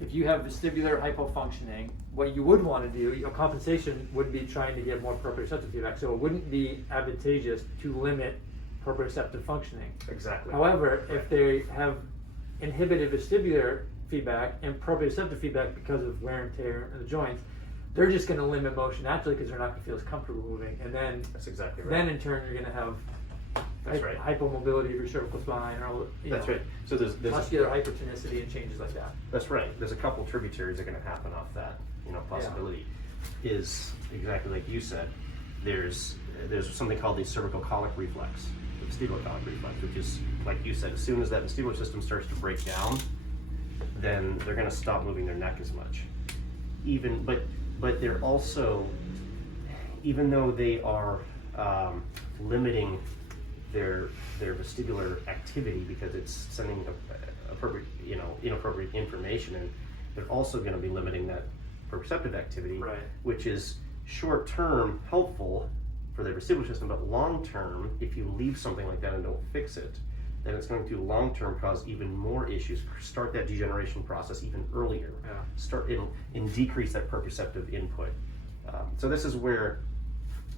if you have vestibular hypofunctioning, what you would want to do, your compensation would be trying to get more proprioceptive feedback. So it wouldn't be advantageous to limit proprioceptive functioning. Exactly. However, if they have inhibited vestibular feedback and proprioceptive feedback because of wear and tear in the joints, they're just going to limit motion naturally because they're not going to feel as comfortable moving. And then, That's exactly right. then in turn, you're going to have That's right. hypomobility of your cervical spine, or That's right. So there's muscular hypertonicity and changes like that. That's right. There's a couple tributaries that are going to happen off that. Possibility is exactly like you said. There's something called the cervical colic reflex, the vestibular colic reflex, which is like you said. As soon as that vestibular system starts to break down, then they're going to stop moving their neck as much. But they're also, even though they are limiting their vestibular activity because it's sending inappropriate information, and they're also going to be limiting that proprioceptive activity, Right. which is short-term helpful for their vestibular system, but long-term, if you leave something like that and don't fix it, then it's going to long-term cause even more issues. Start that degeneration process even earlier. Yeah. Start and decrease that proprioceptive input. So this is where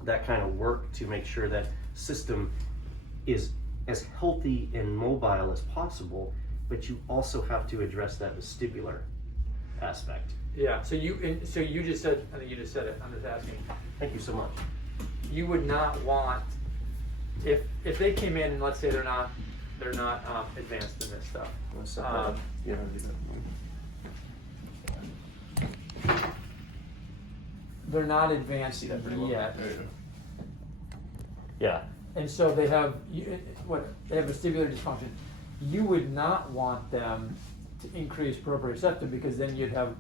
that kind of work to make sure that system is as healthy and mobile as possible, but you also have to address that vestibular aspect. Yeah. So you just said, I think you just said it. I'm just asking. Thank you so much. You would not want, if they came in and let's say they're not advanced in this stuff. They're not advanced yet. Yeah. And so they have vestibular dysfunction. You would not want them to increase proprioceptive because then you'd have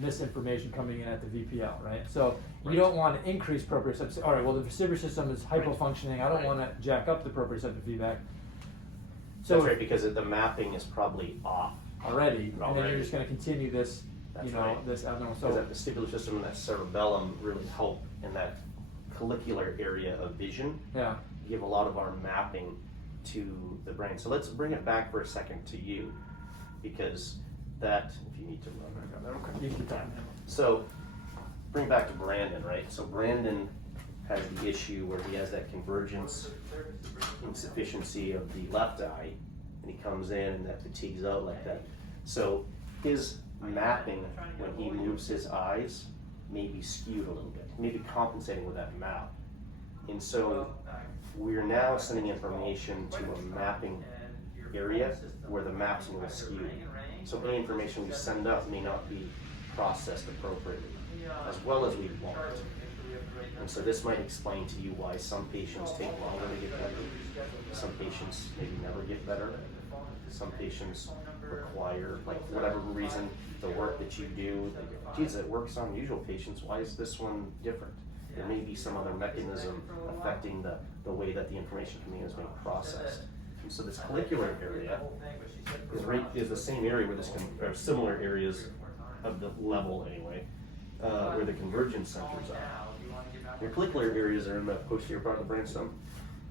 misinformation coming in at the VPL, right? So you don't want to increase proprioceptive. All right, well the vestibular system is hypofunctioning. I don't want to jack up the proprioceptive feedback. So That's right, because the mapping is probably off already, and then you're just going to continue this, That's right. this abnormal. Because So that vestibular system and that cerebellum really help in that collicular area of vision. yeah, Give a lot of our mapping to the brain. So let's bring it back for a second to you, because that, if you need to run back on that, okay. you keep talking. So bring it back to Brandon, right? So Brandon has the issue where he has that convergence insufficiency of the left eye, and he comes in and that fatigues out like that. So his mapping, when he moves his eyes, may be skewed a little bit, maybe compensating with that map. And so we're now sending information to a mapping area where the map's a little skewed. So any information we send up may not be processed appropriately, as well as we want. And so this might explain to you why some patients take longer to get better, some patients maybe never get better, some patients require, like, for whatever reason, the work that you do, like, geez, it works on usual patients, why is this one different? There may be some other mechanism affecting the way that the information coming in is being processed. And so this collicular area is the same area where or similar areas of the level anyway, where the convergence centers are. Your collicular areas are in the posterior part of the brainstem,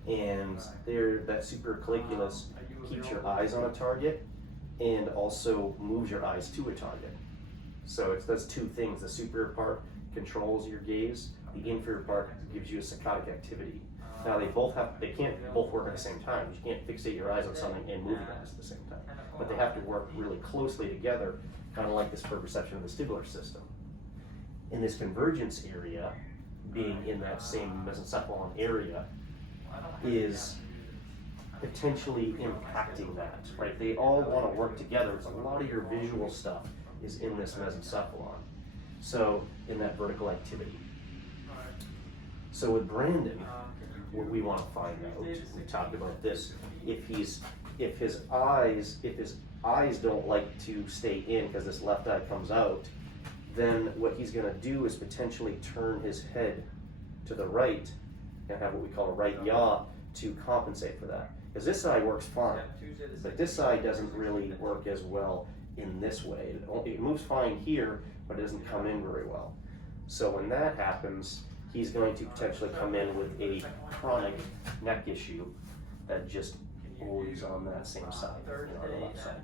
and that supracolliculus keeps your eyes on a target and also moves your eyes to a target. So it does two things. The superior part controls your gaze, the inferior part gives you a saccadic activity. Now they can't both work at the same time. You can't fixate your eyes on something and move your eyes at the same time. But they have to work really closely together, kind of like this proprioception of the vestibular system. In this convergence area, being in that same mesencephalon area, is potentially impacting that, right? They all want to work together. It's a lot of your visual stuff is in this mesencephalon. So in that vertical activity. So with Brandon, what we want to find out, we talked about this, if his eyes don't like to stay in because this left eye comes out, then what he's going to do is potentially turn his head to the right and have what we call a right yaw to compensate for that. Because this eye works fine, but this eye doesn't really work as well in this way. It moves fine here, but it doesn't come in very well. So when that happens, he's going to potentially come in with a chronic neck issue that just always on that same side, on the left side.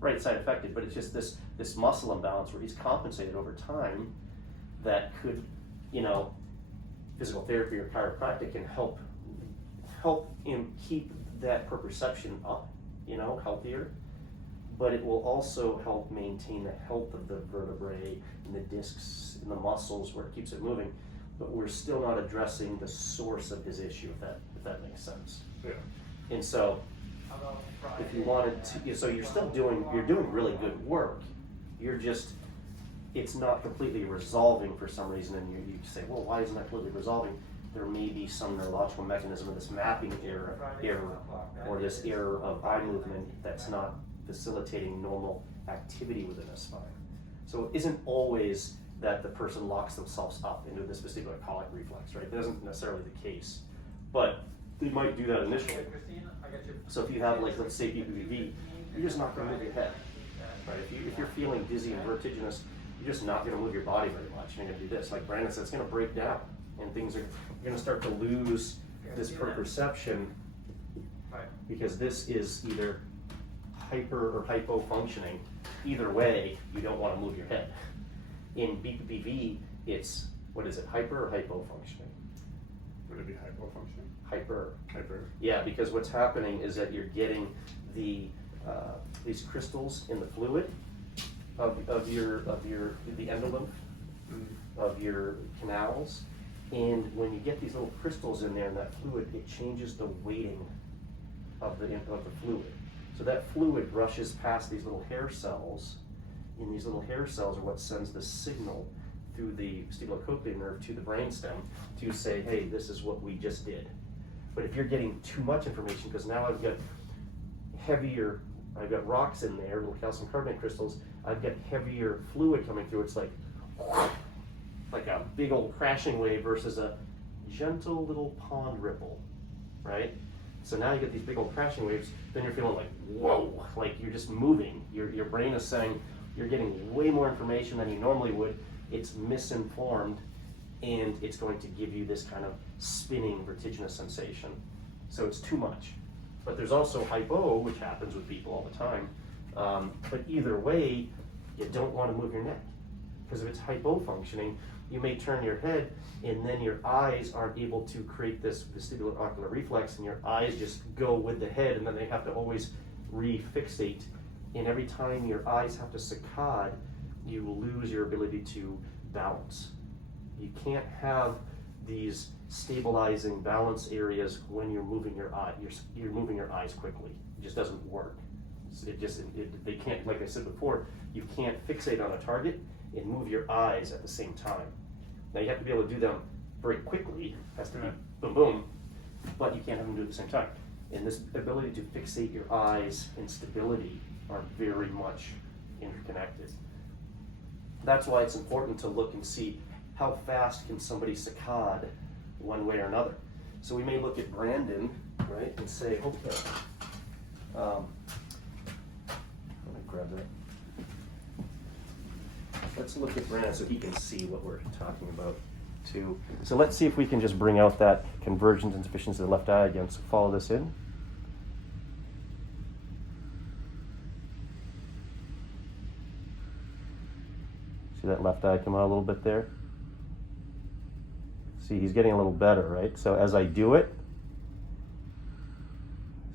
right side affected, but it's just this muscle imbalance where he's compensated over time that could, you know, physical therapy or chiropractic can help him keep that proprioception up, you know, healthier. But it will also help maintain the health of the vertebrae and the discs and the muscles where it keeps it moving. But we're still not addressing the source of his issue, if that makes sense. Yeah. And so, if you wanted to, so you're doing really good work. You're just, it's not completely resolving for some reason, and you say, well, why isn't that completely resolving? There may be some neurological mechanism of this mapping error, or this error of eye movement that's not facilitating normal activity within the spine. So it isn't always that the person locks themselves up into this vestibular colic reflex, right? That isn't necessarily the case, but they might do that initially. So if you have, like, let's say BPPV, you're just not going to move your head, right? If you're feeling dizzy and vertiginous, you're just not going to move your body very much. You're going to do this, like Brandon said, it's going to break down, and things are going to start to lose this proprioception, because this is either hyper or hypo functioning. Either way, you don't want to move your head. In BPPV, it's, what is it, hyper or hypo functioning? Would it be hypofunctioning? Hyper. Hyper. Yeah, because what's happening is that you're getting these crystals in the fluid of the endolymph of your canals, and when you get these little crystals in there in that fluid, it changes the weighting of the fluid. So that fluid rushes past these little hair cells, and these little hair cells are what sends the signal through the vestibulocochlear nerve to the brainstem to say, hey, this is what we just did. But if you're getting too much information, because now I've got rocks in there, little calcium carbonate crystals, I've got heavier fluid coming through, it's like a big old crashing wave versus a gentle little pond ripple, right? So now you get these big old crashing waves, then you're feeling like, whoa, like you're just moving. Your brain is saying you're getting way more information than you normally would. It's misinformed, and it's going to give you this kind of spinning vertiginous sensation. So it's too much. But there's also hypo, which happens with people all the time. But either way, you don't want to move your neck. Because if it's hypo-functioning, you may turn your head, and then your eyes aren't able to create this vestibular ocular reflex, and your eyes just go with the head, and then they have to always refixate. And every time your eyes have to saccade, you lose your ability to balance. You can't have these stabilizing balance areas when you're moving your eye. You're moving your eyes quickly. It just doesn't work. They can't, like I said before, you can't fixate on a target and move your eyes at the same time. Now you have to be able to do them very quickly. It has to be boom, boom, but you can't have them do it at the same time. And this ability to fixate your eyes and stability are very much interconnected. That's why it's important to look and see how fast can somebody saccade one way or another. So we may look at Brandon, right, and say, okay, let me grab that. Let's look at Brandon so he can see what we're talking about too. So let's see if we can just bring out that convergence insufficiency of the left eye again. So follow this in. See that left eye come out a little bit there? See, he's getting a little better, right? So as I do it,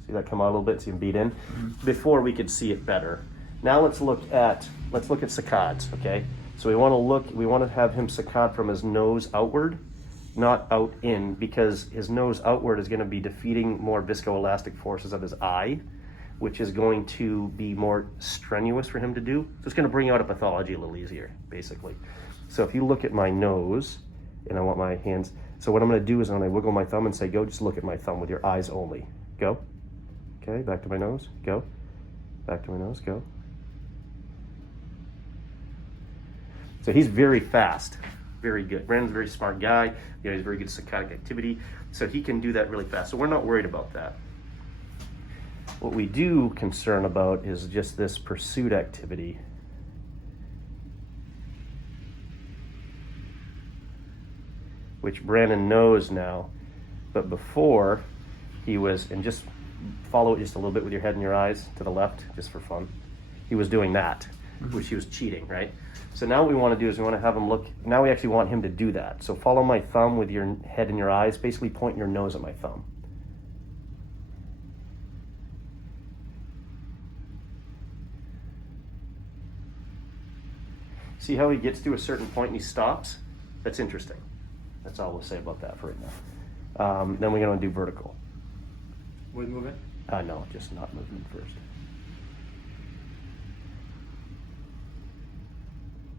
see that come out a little bit, see him beat in? Before we could see it better. Now let's look at saccades, okay? So we want to have him saccade from his nose outward, not out in, because his nose outward is going to be defeating more viscoelastic forces of his eye, which is going to be more strenuous for him to do. So it's going to bring out a pathology a little easier, basically. So if you look at my nose, and I want my hands, so what I'm going to do is I'm going to wiggle my thumb and say, go, just look at my thumb with your eyes only. Go. Okay, back to my nose, go. Back to my nose, go. So he's very fast, very good. Brandon's a very smart guy. You know, he's very good saccadic activity, so he can do that really fast. So we're not worried about that. What we do concern about is just this pursuit activity. Which Brandon knows now, but before he was, and just follow it just a little bit with your head and your eyes to the left, just for fun. he was doing that, which he was cheating, right? So now what we want to do is we want to have him look, now we actually want him to do that. So follow my thumb with your head and your eyes, basically point your nose at my thumb. See how he gets to a certain point and he stops? That's interesting. That's all we'll say about that for right now. Then we're going to do vertical. With movement? No, just not movement first.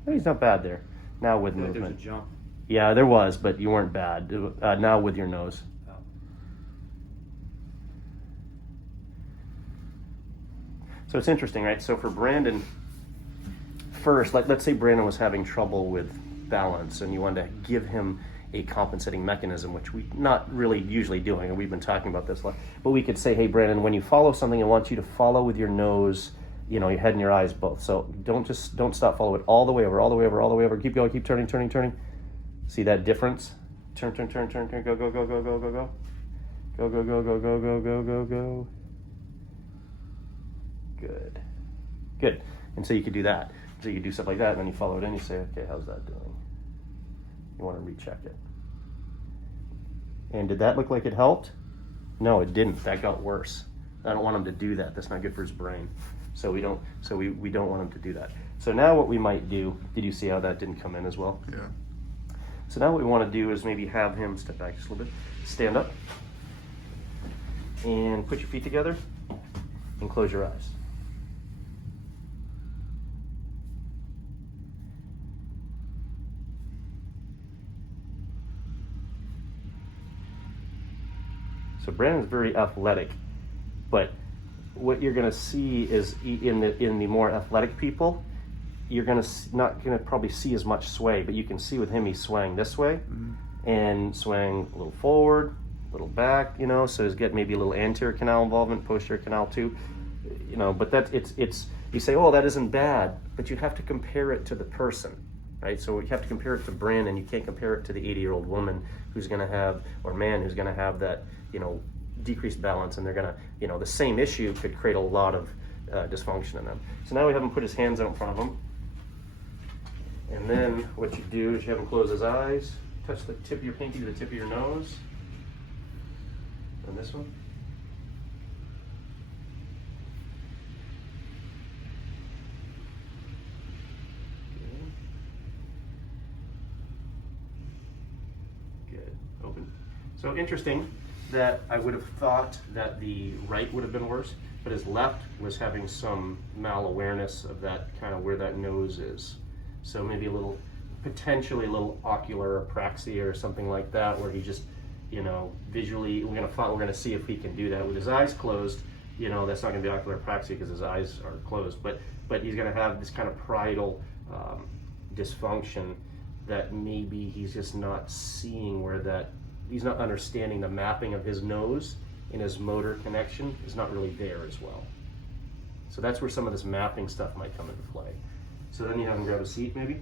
Oh, he's not bad there. Now with There's a movement. jump. Yeah, there was, but you weren't bad. Now with your nose. Oh. So it's interesting, right? So for Brandon, first, let's say Brandon was having trouble with balance and you wanted to give him a compensating mechanism, which we're not really usually doing, and we've been talking about this a lot. But we could say, hey, Brandon, when you follow something, I want you to follow with your nose, you know, your head and your eyes both. So don't stop, follow it all the way over, all the way over, all the way over. Keep going, keep turning, turning, turning. See that difference? Turn, turn, turn, turn, turn, go, go, go, go, go, go, go. Go, go, go, go, go, go, go, go, go. Good. Good. And so you could do that. So you could do stuff like that, and then you follow it in, you say, okay, how's that doing? You want to recheck it. And did that look like it helped? No, it didn't. That got worse. I don't want him to do that. That's not good for his brain. So we don't want him to do that. So now what we might do, did you see how that didn't come in as well? Yeah. So now what we want to do is maybe have him step back just a little bit, stand up, and put your feet together, and close your eyes. So Brandon's very athletic, but what you're going to see is in the more athletic people, you're going to not going to probably see as much sway, but you can see with him he's swaying this way and swaying a little forward, a little back, you know. So he's getting maybe a little anterior canal involvement, posterior canal too, you know. But that's it's you say, oh, that isn't bad, but you have to compare it to the person. Right, so you have to compare it to Brandon. You can't compare it to the 80-year-old woman who's going to have, or man who's going to have that, you know, decreased balance, and they're going to, you know, the same issue could create a lot of dysfunction in them. So now we have him put his hands out in front of him, and then what you do is you have him close his eyes, touch the tip of your pinky to the tip of your nose, and this one. Open. So interesting that I would have thought that the right would have been worse, but his left was having some mal-awareness of that kind of where that nose is. So maybe potentially a little ocular apraxia or something like that, where he just, you know, visually, we're gonna see if he can do that with his eyes closed. You know, that's not gonna be ocular apraxia because his eyes are closed, but he's gonna have this kind of parietal dysfunction that maybe he's just not seeing where that, he's not understanding the mapping of his nose and his motor connection is not really there as well. So that's where some of this mapping stuff might come into play. So then you have him grab a seat maybe,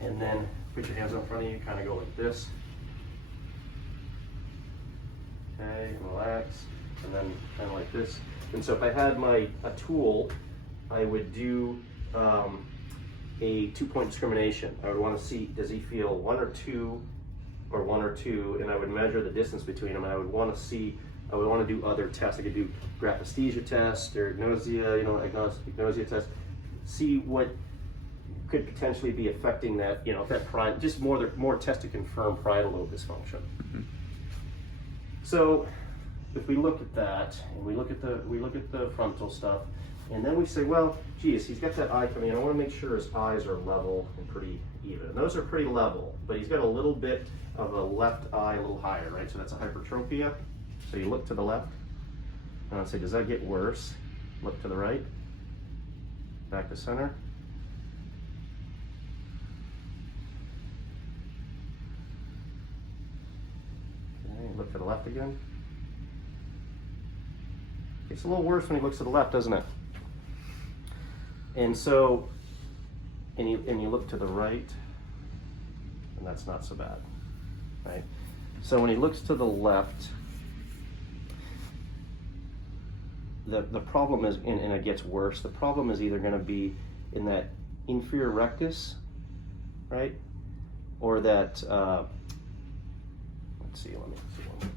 and then put your hands in front of you, kind of go like this. Okay, and relax, and then kind of like this. And so if I had a tool, I would do a 2-point discrimination. I would want to see, does he feel 1 or 2 or 1 or 2, and I would measure the distance between them. And I would want to do other tests. I could do graphesthesia test or agnosia, you know, agnosia test. See what could potentially be affecting that, you know, that just more tests to confirm parietal lobe dysfunction. So if we look at that, and we look at the frontal stuff, and then we say, well, geez, he's got that eye coming in. I want to make sure his eyes are level and pretty even. And those are pretty level, but he's got a little bit of a left eye a little higher, right? So that's a hypertropia. So you look to the left, and I'll say, does that get worse? Look to the right, back to center. Okay, look to the left again. It's a little worse when he looks to the left, doesn't it? And so, and you look to the right, and that's not so bad, right? So when he looks to the left, the problem is, and it gets worse, the problem is either going to be in that inferior rectus, right? Or that, let's see, let me see one more time.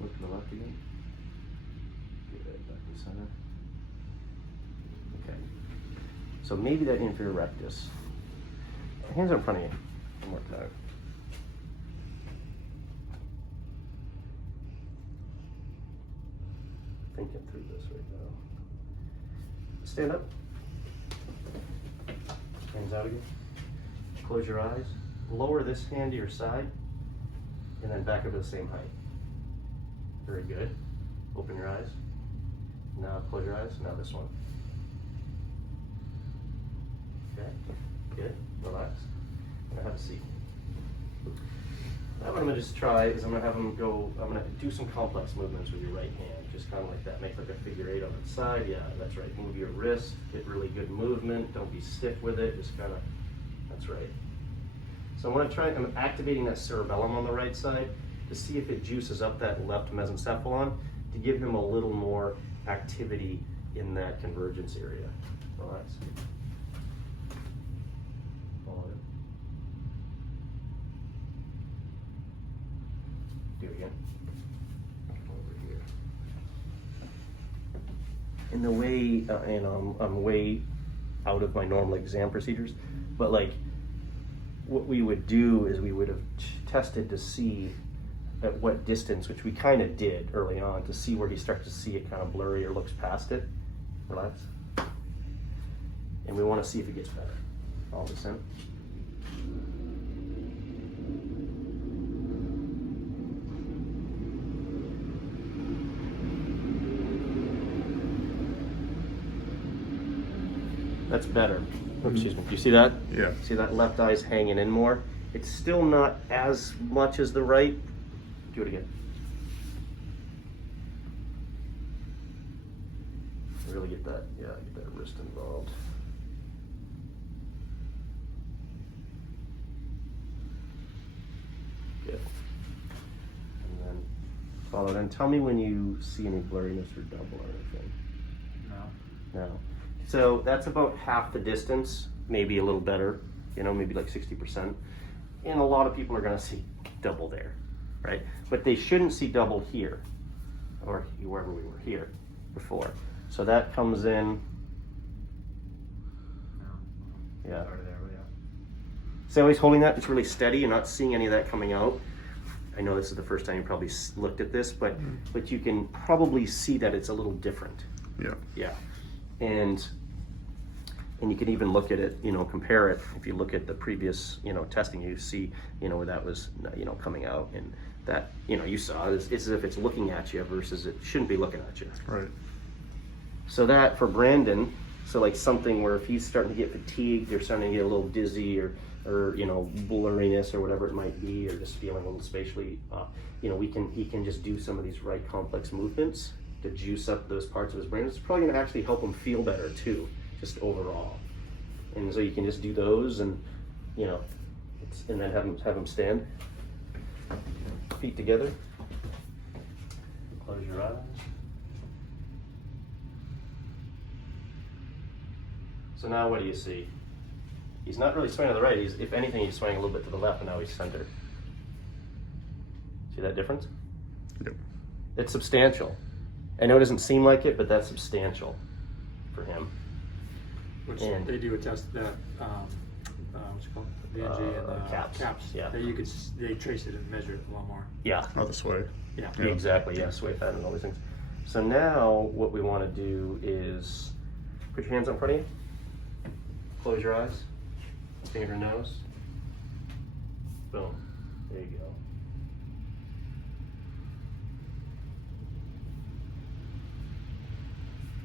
Look to the left again. Good, back to center. Okay. So maybe that inferior rectus. Hands in front of you. One more time. Thinking through this right now. Stand up. Hands out again. Close your eyes. Lower this hand to your side, and then back up to the same height. Very good. Open your eyes. Now close your eyes. Now this one. Okay. Good. Relax. Now have a seat. Now what I'm going to just try is I'm going to have them go, I'm going to do some complex movements with your right hand, just kind of like that. Make like a figure 8 on the side. Yeah, that's right. Move your wrist. Get really good movement. Don't be stiff with it. Just kind of, that's right. So I'm going to try, I'm activating that cerebellum on the right side to see if it juices up that left mesencephalon to give him a little more activity in that convergence area. Relax. Follow it. Do it again. Over here. In the way, and I'm way out of my normal exam procedures, but like what we would do is we would have tested to see at what distance, which we kind of did early on, to see where he starts to see it kind of blurry or looks past it. Relax. And we want to see if it gets better. All this in. That's better. Oh, excuse me. Do you see that? Yeah. See that left eye's hanging in more? It's still not as much as the right. Do it again. Really get that, yeah, get that wrist involved. Good. And then follow it. And tell me when you see any blurriness or double or anything. No. So that's about half the distance, maybe a little better, you know, maybe like 60%. And a lot of people are going to see double there, right? But they shouldn't see double here, or wherever we were here before. So that comes in. Yeah. So he's holding that. It's really steady. You're not seeing any of that coming out. I know this is the first time you probably looked at this, but you can probably see that it's a little different. Yeah. Yeah. And you can even look at it, you know, compare it. If you look at the previous, you know, testing, you see, you know, where that was, you know, coming out, and that, you know, you saw it's as if it's looking at you versus it shouldn't be looking at you. Right. So that for Brandon, so like something where if he's starting to get fatigued or starting to get a little dizzy or you know, blurriness or whatever it might be, or just feeling a little spatially, you know, he can just do some of these right complex movements to juice up those parts of his brain. It's probably going to actually help him feel better too, just overall. And so you can just do those, and you know, and then have him stand, feet together. Close your eyes. So now what do you see? He's not really swaying to the right. He's, if anything, he's swaying a little bit to the left, and now he's centered. See that difference? Yep. It's substantial. I know it doesn't seem like it, but that's substantial for him. Which And- they do a test that, what's it called? The VNG and the caps. Yeah. That you could, they trace it and measure it a lot more. Yeah. Oh, this way. Yeah. Yeah. Exactly, yeah, sway pattern and all these things. So now what we want to do is put your hands in front of you, close your eyes, finger to nose, boom, there you go.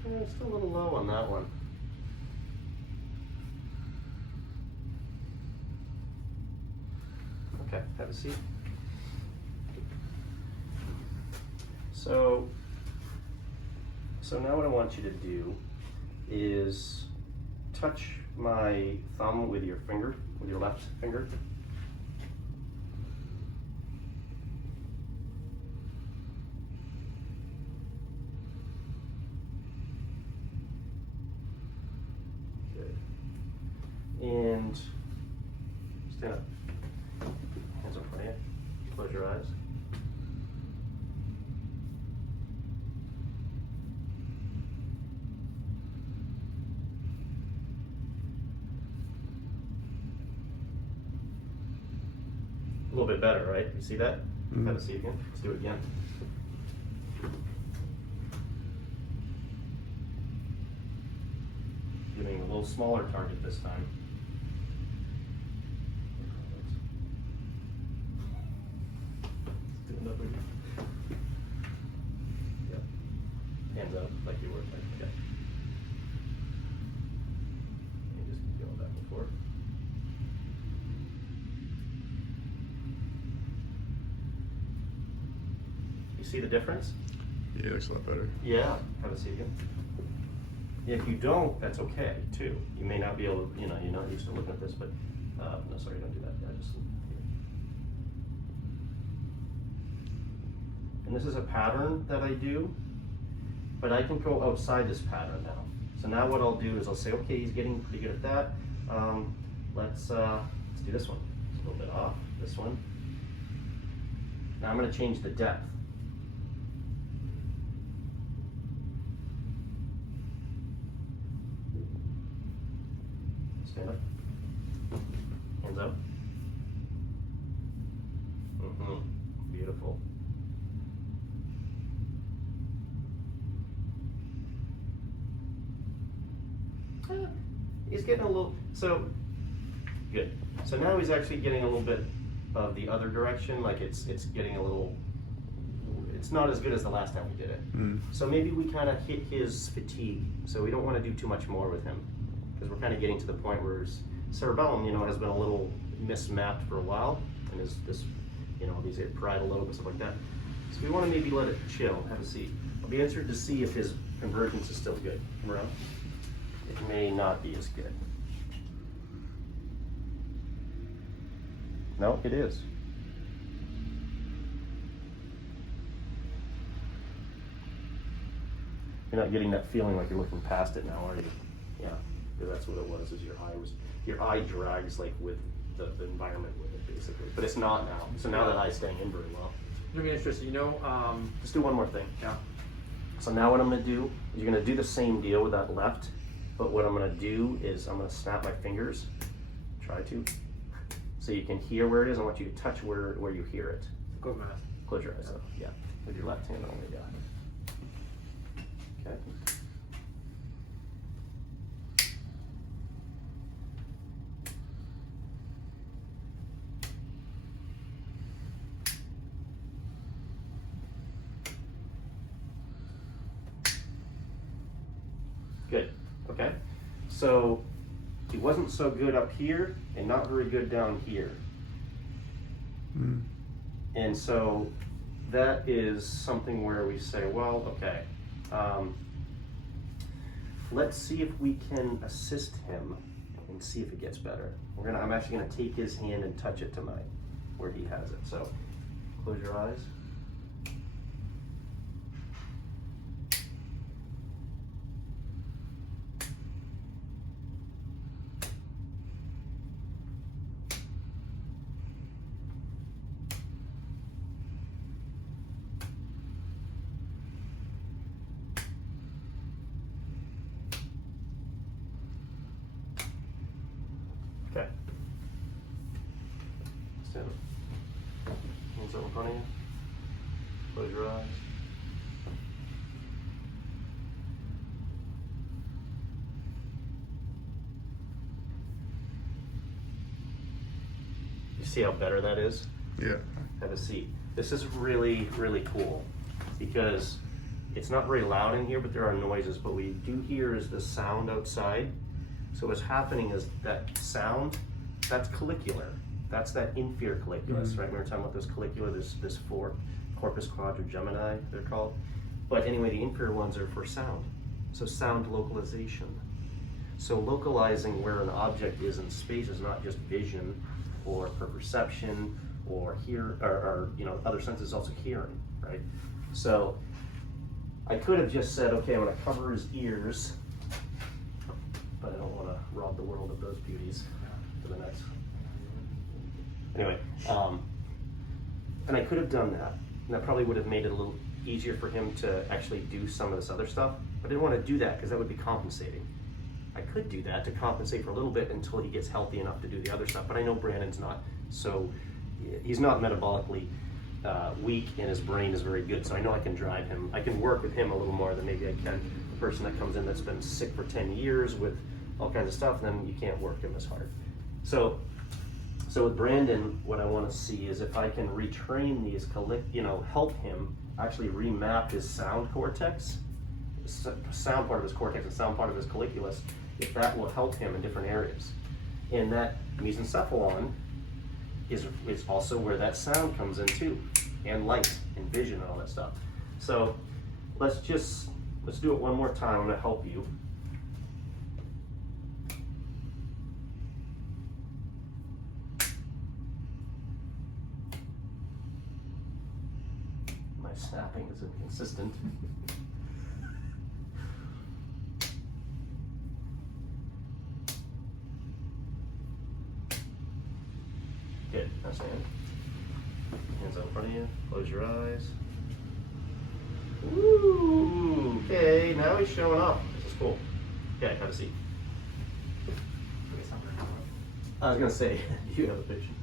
And it's still a little low on that one. Okay, have a seat. So now what I want you to do is touch my thumb with your finger, with your left finger. Stand up. Hands in front of you. Close your eyes. A little bit better, right? You see that? Mhm. Have a seat again. Let's do it again. Giving a little smaller target this time. Do another. Yep. Hands up like you were. Okay. And just keep going back and forth. You see the difference? Yeah, it looks a lot better. Yeah. Have a seat again. If you don't, that's okay too. You may not be able to, you're not used to looking at this, but no, sorry, don't do that. Yeah, just here. And this is a pattern that I do, but I can go outside this pattern now. So now what I'll do is I'll say, okay, he's getting pretty good at that. Let's do this one. It's a little bit off. This one. Now I'm going to change the depth. Stand up. Hands up. Beautiful. He's getting a little, so, good. So now he's actually getting a little bit of the other direction, like it's getting a little, it's not as good as the last time we did it. So maybe we kind of hit his fatigue, so we don't want to do too much more with him, because we're kind of getting to the point where his cerebellum, has been a little mismapped for a while, and these parietal lobe and stuff like that. So we want to maybe let it chill, have a seat. I'll be interested to see if his convergence is still good. Come around. It may not be as good. No, it is. You're not getting that feeling like you're looking past it now, are you? Yeah, because that's what it was, is your eye drags like with the environment with it, basically. But it's not now. So now that eye's staying in very well. Let me interested. Let's do one more thing. Yeah. So now what I'm gonna do is you're gonna do the same deal with that left, but what I'm gonna do is I'm gonna snap my fingers, try to, so you can hear where it is. I want you to touch where you hear it. Close my eyes. Close your eyes though, yeah. With your left hand only, yeah. Okay. Good, okay. So he wasn't so good up here and not very good down here. And so that is something where we say, well, okay, let's see if we can assist him and see if it gets better. I'm actually gonna take his hand and touch it to mine, where he has it. So close your eyes. Okay. Stand up. Hands up in front of you. Close your eyes. You see how better that is? Yeah. Have a seat. This is really, really cool because it's not very loud in here, but there are noises. But what you do hear is the sound outside. So what's happening is that sound, that's collicular. That's that inferior colliculus, right? We were talking about those collicula, this four, corpus quadrigemini, they're called. But anyway, the inferior ones are for sound. So sound localization. So localizing where an object is in space is not just vision or perception or other senses, also hearing, right? So I could have just said, okay, I'm gonna cover his ears, but I don't want to rob the world of those beauties for the next. Anyway, and I could have done that, and that probably would have made it a little easier for him to actually do some of this other stuff. But I didn't want to do that because that would be compensating. I could do that to compensate for a little bit until he gets healthy enough to do the other stuff, but I know Brandon's not. So he's not metabolically weak, and his brain is very good. So I know I can drive him. I can work with him a little more than maybe I can a person that comes in that's been sick for 10 years with all kinds of stuff, and then you can't work him as hard. So with Brandon, what I want to see is if I can retrain these, help him actually remap his sound cortex, sound part of his cortex and sound part of his colliculus, if that will help him in different areas. And that mesencephalon is also where that sound comes in too, and light and vision and all that stuff. So let's do it one more time. I'm going to help you. My snapping is inconsistent. Good. That's the hand. Hands out in front of you. Close your eyes. Ooh. Okay. Now he's showing up. This is cool. Okay. Have a seat. I was gonna say you have a vision.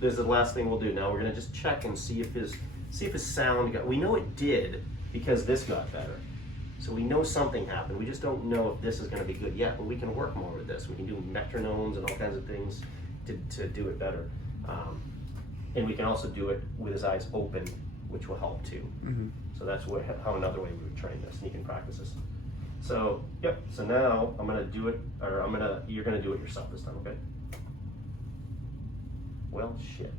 This is the last thing we'll do. Now we're gonna just check and see if his sound got. We know it did because this got better. So we know something happened. We just don't know if this is gonna be good yet. But we can work more with this. We can do metronomes and all kinds of things to do it better. And we can also do it with his eyes open, which will help too. Mm-hmm. So that's how another way we would train this, and you can practice this. So, yep, so now I'm gonna do it, or you're gonna do it yourself this time, okay? Well, shit.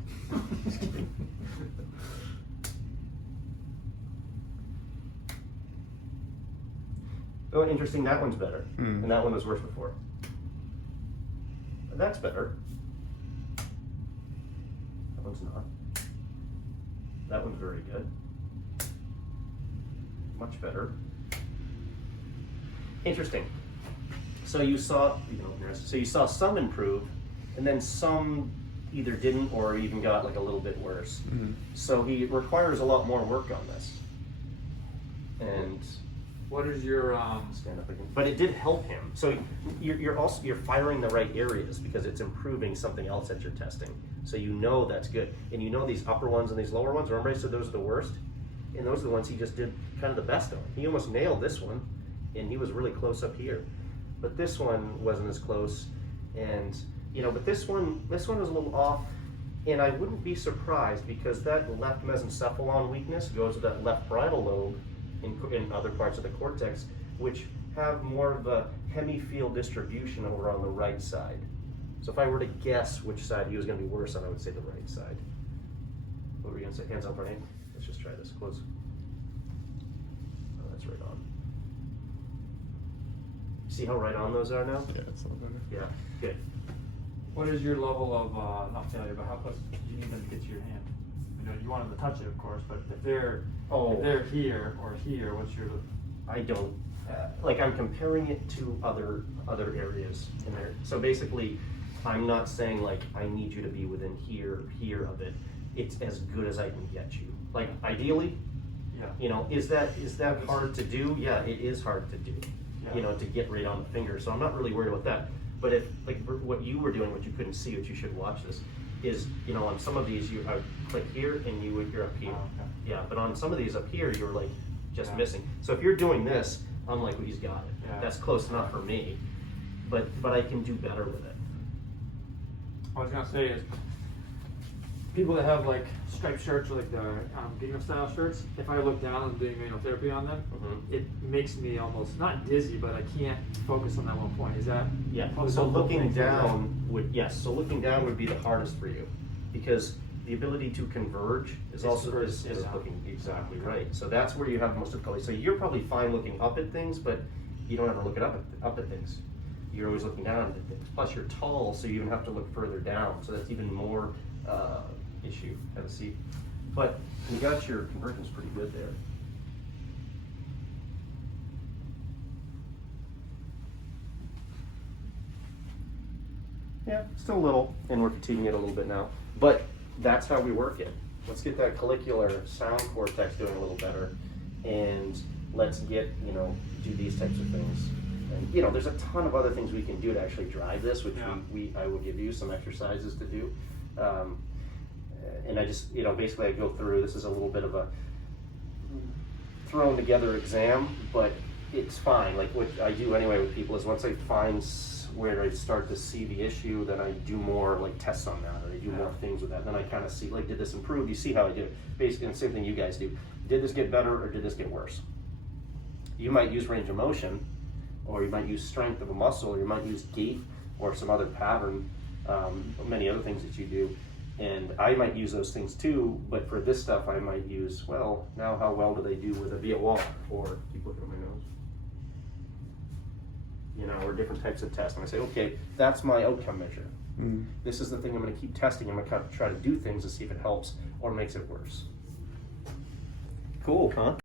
Oh, interesting, that one's better. And that one was worse before. That's better. That one's not. That one's very good. Much better. Interesting. So you saw, some improve, and then some either didn't or even got like a little bit worse. Mm-hmm. So he requires a lot more work on this. And what is your stand up again? But it did help him. So you're firing the right areas because it's improving something else that you're testing. So you know that's good. And you know these upper ones and these lower ones, remember I said those are the worst? And those are the ones he just did kind of the best on. He almost nailed this one, and he was really close up here. But this one wasn't as close. And but this one was a little off. And I wouldn't be surprised because that left mesencephalon weakness goes to that left parietal lobe in other parts of the cortex, which have more of a hemifield distribution over on the right side. So if I were to guess which side he was going to be worse on, I would say the right side. What were we going to say? Hands on front hand? Let's just try this. Close. Oh, that's right on. See how right on those are now? Yeah, it's a little better. Yeah, good. What is your level of, not failure, but how close do you need them to get to your hand? You want them to touch it, of course, but if they're here or here, what's your... I don't, I'm comparing it to other areas in there. So basically, I'm not saying like, I need you to be within here of it. It's as good as I can get you. Like, ideally, yeah. Is that hard to do? Yeah, it is hard to do, yeah. To get right on the finger. So I'm not really worried about that. But if, like what you were doing, what you couldn't see, which you should watch this, is, on some of these, I would click here and you're up here. Oh, okay. Yeah, but on some of these up here, you're like just Yeah. missing. So if you're doing this, unlike what he's got it. Yeah. That's close enough for me, but I can do better with it. What I was gonna say is, people that have like striped shirts or like the Gingham style shirts, if I look down and doing manual therapy on them, Mhm. it makes me almost, not dizzy, but I can't focus on that one point. Is that? Yeah, probably so helpful looking thing for you? down looking down would be the hardest for you, because the ability to converge is also converge, is yeah. looking exactly right. So that's where you have most difficulty. So you're probably fine looking up at things, but you don't ever look up at things. You're always looking down at things. Plus you're tall, so you even have to look further down. So that's even more issue. Have a seat. But you got your convergence pretty good there. Yeah, still a little, and we're fatiguing it a little bit now. But that's how we work it. Let's get that collicular sound cortex doing a little better, and let's get, do these types of things. And, there's a ton of other things we can do to actually drive this, which I will give you some exercises to do. And I just, basically I go through, this is a little bit of a thrown together exam, but it's fine. Like what I do anyway with people is once I find where I start to see the issue, then I do more like tests on that, or I do more things with that. Then I kind of see, like, did this improve? You see how I did it. Basically, the same thing you guys do. Did this get better or did this get worse? You might use range of motion, or you might use strength of a muscle, or you might use gait or some other pattern, many other things that you do. And I might use those things too, but for this stuff I might use, well, now how well do they do with a via wall, or keep looking at my nose, or different types of tests. And I say, okay, that's my outcome measure. This is the thing I'm going to keep testing. I'm going to try to do things to see if it helps or makes it worse. Cool, huh?